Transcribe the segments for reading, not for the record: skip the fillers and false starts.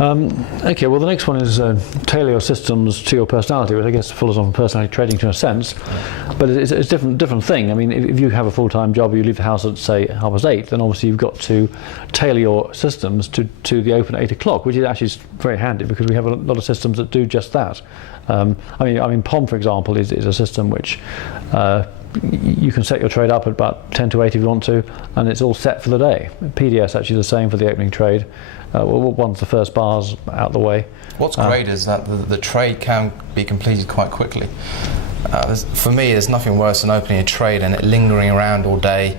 Okay, well the next one is tailor your systems to your personality, which I guess follows on from personality trading to a sense, but it's a different thing. I mean, if you have a full-time job, you leave the house at say 8:30, then obviously you've got to tailor your systems to the open at 8 o'clock, which is actually very handy because we have a lot of systems that do just that. I mean, POM, for example, is a system which you can set your trade up at about 10 to 8 if you want to, and it's all set for the day. PDS actually the same for the opening trade. Once the first bar's out the way. What's great is that the trade can be completed quite quickly. For me, there's nothing worse than opening a trade and it lingering around all day,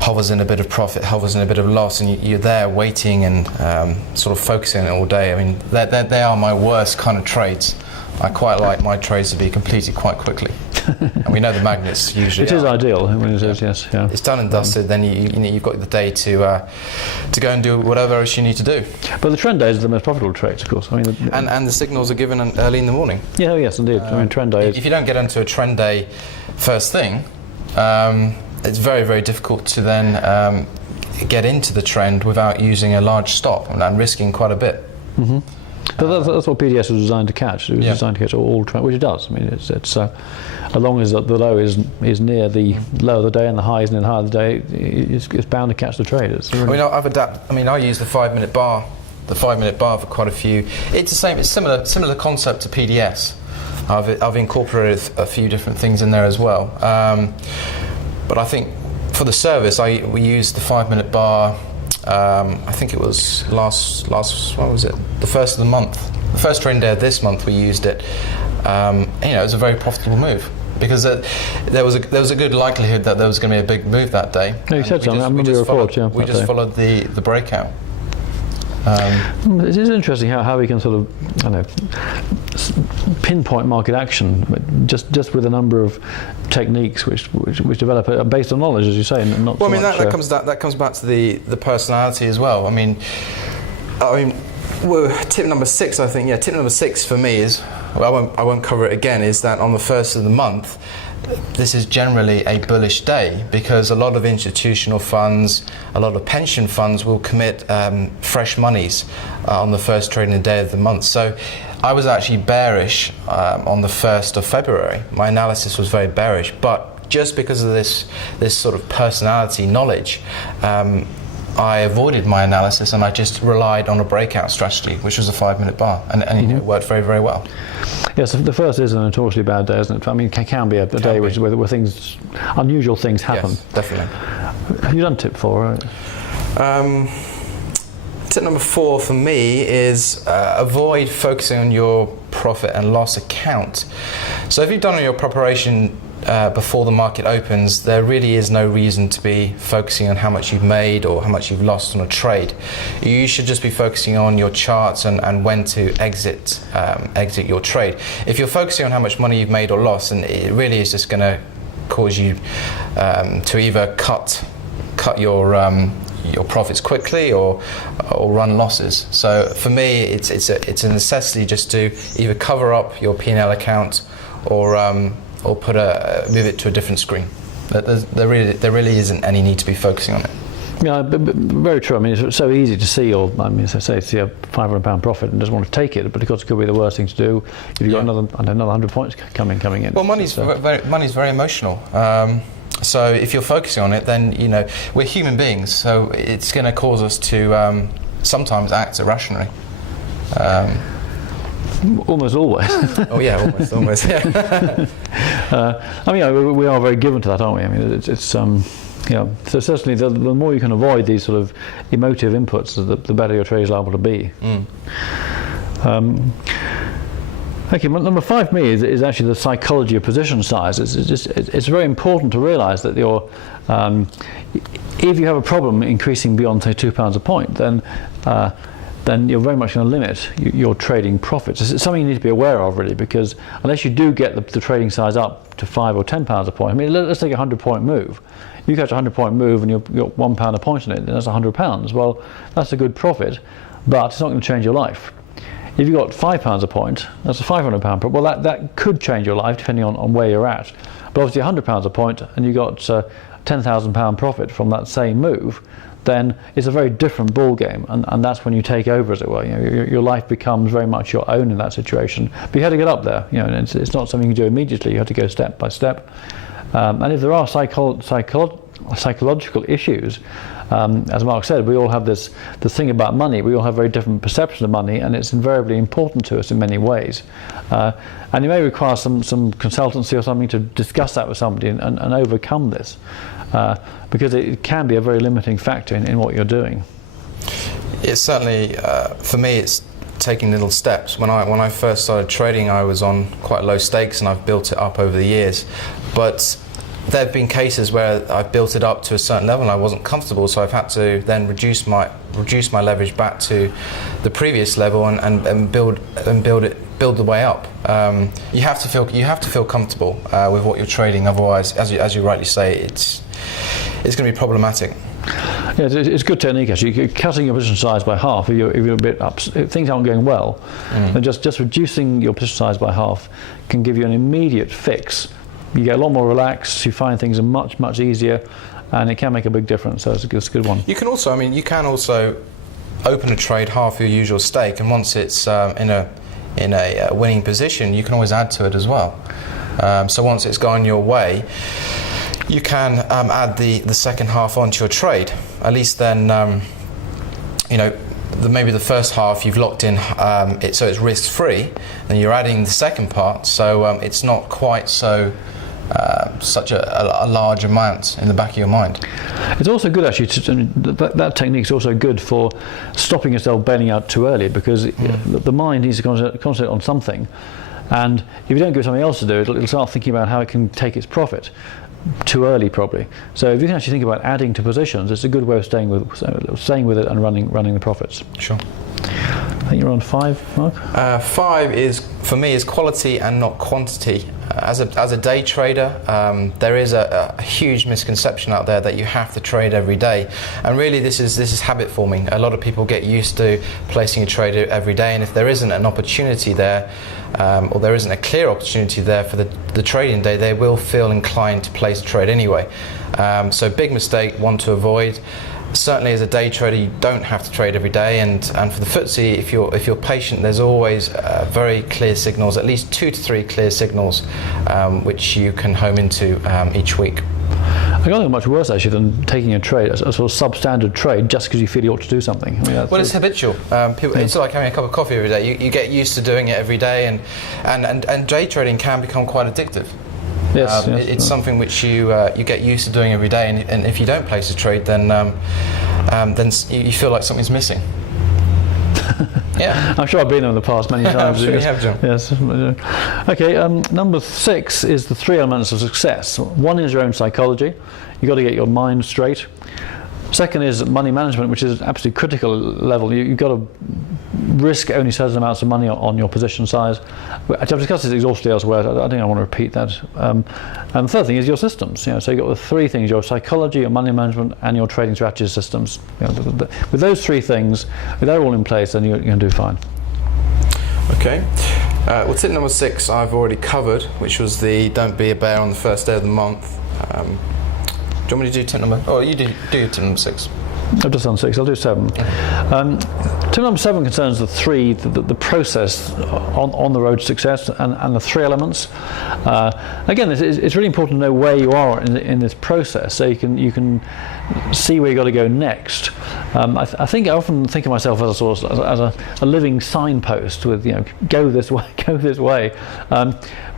hovers in a bit of profit, hovers in a bit of loss, and you're there waiting and sort of focusing on it all day. I mean, they are my worst kind of trades. I quite like my trades to be completed quite quickly. And we know the magnets usually It is ideal when it is, yes. Yeah. It's done and dusted, then you've got the day to go and do whatever else you need to do. But the trend days are the most profitable trades, of course. I mean, and the signals are given early in the morning. Yeah, yes, indeed. I mean, trend days. If you don't get into a trend day first thing, it's very, very difficult to then get into the trend without using a large stop and risking quite a bit. Mm-hmm. But that's what PDS was designed to catch. It was designed to catch all trend, which it does. I mean, it's as long as the low is near the low of the day and the high is near the high of the day, it's bound to catch the trade. Really I use the 5-minute bar. The 5-minute bar for quite a few. It's the same. It's similar concept to PDS. I've incorporated a few different things in there as well. But I think for the service, we used the 5-minute bar. I think it was last what was it? The first of the month, the first trading day of this month. We used it. It was a very profitable move because there was a good likelihood that there was going to be a big move that day. No, you said so. I remember your report. We just followed the breakout. It is interesting how we can sort of, pinpoint market action just with a number of techniques which develop based on knowledge, as you say. Not well, so much, that comes back to the personality as well. I mean, tip number 6, I think. Yeah, tip number 6 for me is, I won't cover it again. Is that on the first of the month, this is generally a bullish day because a lot of institutional funds, a lot of pension funds will commit fresh monies on the first trading day of the month. So I was actually bearish on the 1st of February. My analysis was very bearish, but just because of this sort of personality knowledge, I avoided my analysis and I just relied on a breakout strategy, which was a 5-minute bar, and it worked very, very well. Yes, the first is a notoriously bad day, isn't it? I mean, it can be a day where unusual things happen. Yes, definitely. Have you done tip 4? Tip number 4 for me is avoid focusing on your profit and loss account. So if you've done your preparation before the market opens, there really is no reason to be focusing on how much you've made or how much you've lost on a trade. You should just be focusing on your charts and when to exit your trade. If you're focusing on how much money you've made or lost, and it really is just going to cause you to either cut your profits quickly or run losses. So for me, it's a necessity just to either cover up your P&L account or move it to a different screen. There really isn't any need to be focusing on it. Yeah, but very true. I mean, it's so easy to see, as I say, see a £500 profit and doesn't want to take it, but of course it could be the worst thing to do if you've got another 100 points coming in. Well, money's very emotional. So if you're focusing on it, then we're human beings, so it's going to cause us to sometimes act irrationally. Almost always. Oh yeah, almost. Yeah. We are very given to that, aren't we? I mean, it's so certainly the more you can avoid these sort of emotive inputs, the better your trade is liable to be. Okay, number 5 for me is actually the psychology of position size. It's very important to realise that if you have a problem increasing beyond say £2 a point, then you're very much going to limit your trading profits. It's something you need to be aware of, really, because unless you do get the trading size up to £5 or £10 a point, I mean, let's take a 100-point move. You catch a 100-point move and you've got £1 a point in it, then that's £100. Well, that's a good profit, but it's not going to change your life. If you've got £5 a point, that's a £500 profit. Well, that could change your life depending on where you're at. But obviously £100 a point and you got £10,000 profit from that same move, then it's a very different ball game, and that's when you take over, as it were. You know, your life becomes very much your own in that situation. But you had to get up there. You know, and it's not something you do immediately. You have to go step by step. And if there are psychological issues, as Mark said, we all have the thing about money. We all have very different perceptions of money, and it's invariably important to us in many ways. And it may require some consultancy or something to discuss that with somebody and overcome this, because it can be a very limiting factor in what you're doing. It's certainly, for me, it's taking little steps. When I first started trading, I was on quite low stakes, and I've built it up over the years. But there have been cases where I've built it up to a certain level and I wasn't comfortable, so I've had to then reduce my leverage back to the previous level and build the way up. You have to feel comfortable with what you're trading. Otherwise, as you rightly say, it's going to be problematic. Yeah, it's good technique actually. You're cutting your position size by half if you're a bit up. If things aren't going well, then just reducing your position size by half can give you an immediate fix. You get a lot more relaxed. You find things are much easier, and it can make a big difference. So it's a good one. You can also, open a trade half your usual stake, and once it's in a winning position, you can always add to it as well. So once it's gone your way, you can add the second half onto your trade. At least then, maybe the first half you've locked in it so it's risk free, and you're adding the second part, so it's not quite so such a large amount in the back of your mind. It's also good actually that technique's also good for stopping yourself bailing out too early, because the mind needs to concentrate on something, and if you don't give it something else to do, it'll start thinking about how it can take its profit too early probably. So if you can actually think about adding to positions, it's a good way of staying with it and running the profits. Sure. I think you're on 5, Mark? 5 is, for me, is quality and not quantity. As a day trader, there is a huge misconception out there that you have to trade every day, and really this is habit forming. A lot of people get used to placing a trade every day, and if there isn't an opportunity there, or there isn't a clear opportunity there for the trading day, they will feel inclined to place a trade anyway. So big mistake, one to avoid. Certainly as a day trader you don't have to trade every day, and for the FTSE, if you're patient, there's always very clear signals, at least 2 to 3 clear signals which you can home into each week. I can't think much worse actually than taking a trade, a sort of substandard trade, just because you feel you ought to do something. Well, it's habitual. It's like having a cup of coffee every day. You get used to doing it every day, and day trading can become quite addictive. Yes, it's something which you get used to doing every day, and if you don't place a trade, then you feel like something's missing. Yeah, I'm sure I've been there in the past many times. I'm sure you have, John. Yes. Okay. Number 6 is the 3 elements of success. One is your own psychology. You've got to get your mind straight. Second is money management, which is absolutely critical level. You've got to risk only certain amounts of money on your position size. I've discussed this exhaustively elsewhere. I think I want to repeat that. And the third thing is your systems. So you've got the 3 things: your psychology, your money management, and your trading strategy systems. With those 3 things, if they're all in place, then you're going to do fine. Okay. Well, tip number 6 I've already covered, which was the don't be a bear on the first day of the month. Do you want me to do tip number? Oh, you do tip number 6. I've just done 6. I'll do 7. Tip number 7 concerns the process on the road to success, and the 3 elements. Again, it's really important to know where you are in this process, so you can see where you've got to go next. I often think of myself as a living signpost with, go this way, go this way,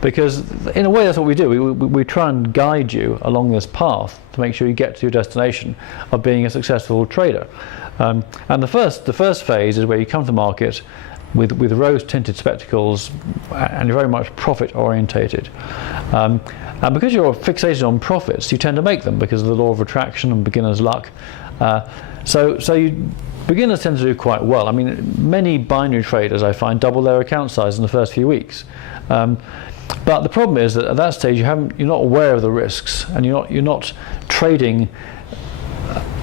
because in a way that's what we do. We try and guide you along this path to make sure you get to your destination of being a successful trader. And the first phase is where you come to market with rose-tinted spectacles, and you're very much profit orientated. And because you're fixated on profits, you tend to make them because of the law of attraction and beginner's luck. So beginners tend to do quite well. I mean, many binary traders, I find, double their account size in the first few weeks. But the problem is that at that stage you're not aware of the risks, and you're not trading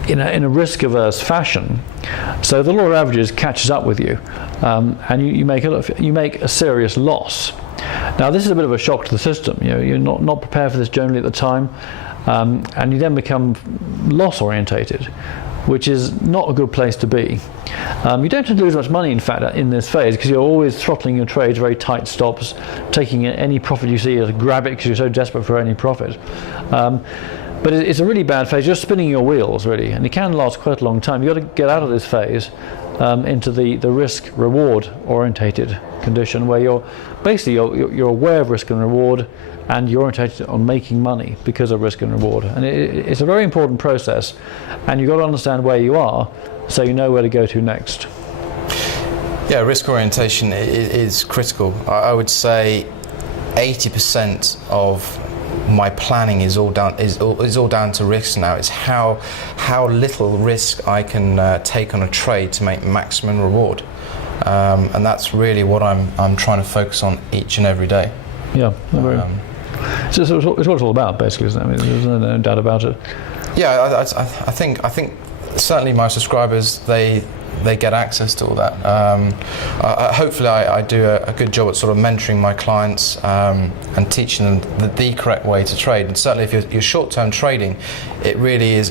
in a risk-averse fashion. So the law of averages catches up with you, and you make a serious loss. Now this is a bit of a shock to the system. You're not prepared for this generally at the time, and you then become loss orientated. which is not a good place to be. You don't tend to lose much money, in fact, in this phase, because you're always throttling your trades, very tight stops, taking any profit you see, to grab it because you're so desperate for any profit. But it's a really bad phase. You're spinning your wheels, really, and it can last quite a long time. You've got to get out of this phase into the risk-reward orientated condition, where you're basically you're aware of risk and reward, and you're orientated on making money because of risk and reward. And it's a very important process, and you've got to understand where you are so you know where to go to next. Yeah, risk orientation is critical. I would say 80% of my planning is all down to risk now. It's how little risk I can take on a trade to make maximum reward, and that's really what I'm trying to focus on each and every day. Yeah, it's what it's all about, basically, isn't it? I mean, there's no doubt about it. Yeah, I think certainly my subscribers, they get access to all that. Hopefully I do a good job at sort of mentoring my clients and teaching them the correct way to trade. And certainly if you're short-term trading, it really is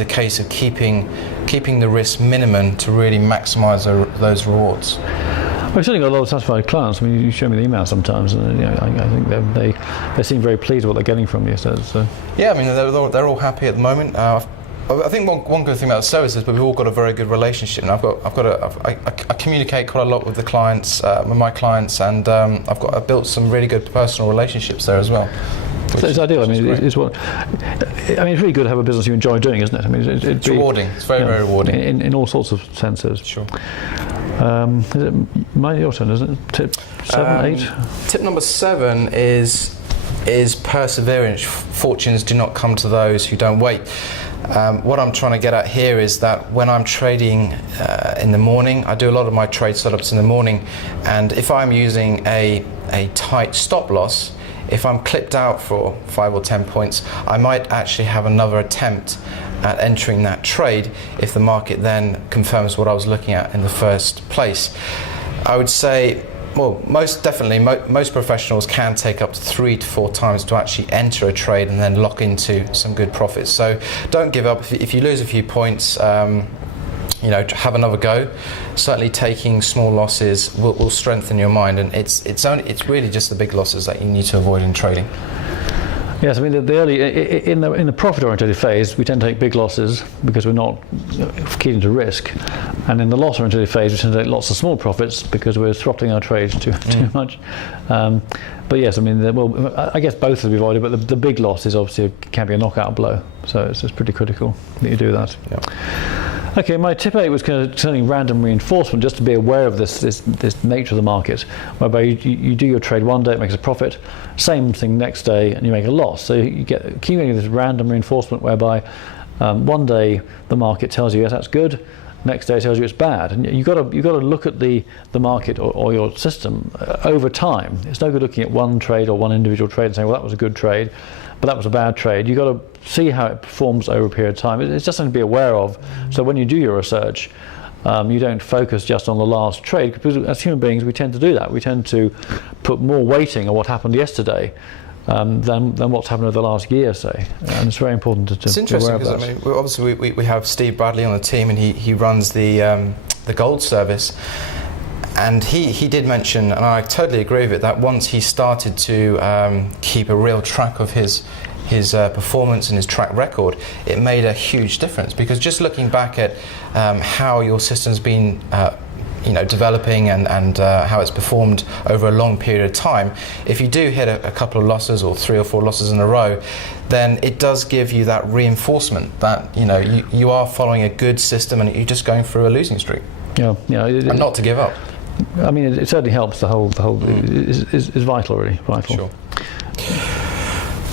a case of keeping the risk minimum to really maximise those rewards. I've certainly got a lot of satisfied clients. I mean, you show me the emails sometimes, and I think they seem very pleased with what they're getting from you. So. Yeah, I mean, they're all happy at the moment. I think one good thing about the service is we've all got a very good relationship, and I communicate quite a lot with the clients, with my clients, and I've built some really good personal relationships there as well. So it's ideal. I mean, it's really good to have a business you enjoy doing, isn't it? I mean, it's rewarding. It's very rewarding in all sorts of senses. Sure. Is it your turn, isn't it? Tip 7, 8. Tip number 7 is perseverance. Fortunes do not come to those who don't wait. What I'm trying to get at here is that when I'm trading in the morning, I do a lot of my trade setups in the morning, and if I'm using a tight stop loss, if I'm clipped out for 5 or 10 points, I might actually have another attempt at entering that trade if the market then confirms what I was looking at in the first place. I would say, well, most definitely, most professionals can take up to 3 to 4 times to actually enter a trade and then lock into some good profits. So don't give up. If you lose a few points, have another go. Certainly taking small losses will strengthen your mind, and it's really just the big losses that you need to avoid in trading. Yes, I mean the early in the profit-oriented phase, we tend to take big losses because we're not keen into risk, and in the loss-oriented phase, we tend to take lots of small profits because we're throttling our trades too much. But yes, I mean, I guess both will be avoided, but the big loss is obviously can be a knockout blow, so it's pretty critical that you do that. Yeah. Okay, my tip 8 was concerning random reinforcement, just to be aware of this nature of the market, whereby you do your trade one day, it makes a profit, same thing next day, and you make a loss. So you get accumulating this random reinforcement, whereby one day the market tells you, yes, that's good, next day it tells you it's bad, and you've got to look at the market or your system over time. It's no good looking at one trade or one individual trade and saying, well, that was a good trade, but that was a bad trade. You've got to see how it performs over a period of time. It's just something to be aware of. So when you do your research, you don't focus just on the last trade, because as human beings we tend to do that. We tend to put more weighting on what happened yesterday than what's happened over the last year, say. And it's very important to it's interesting because I mean, obviously we have Steve Bradley on the team, and he runs the gold service. And he did mention, and I totally agree with it, that once he started to keep a real track of his performance and his track record, it made a huge difference. Because just looking back at how your system's been developing and how it's performed over a long period of time, if you do hit a couple of losses or 3 or 4 losses in a row, then it does give you that reinforcement that you are following a good system and you're just going through a losing streak. Yeah, and not to give up. I mean, it certainly helps. The whole is vital, really vital. Sure.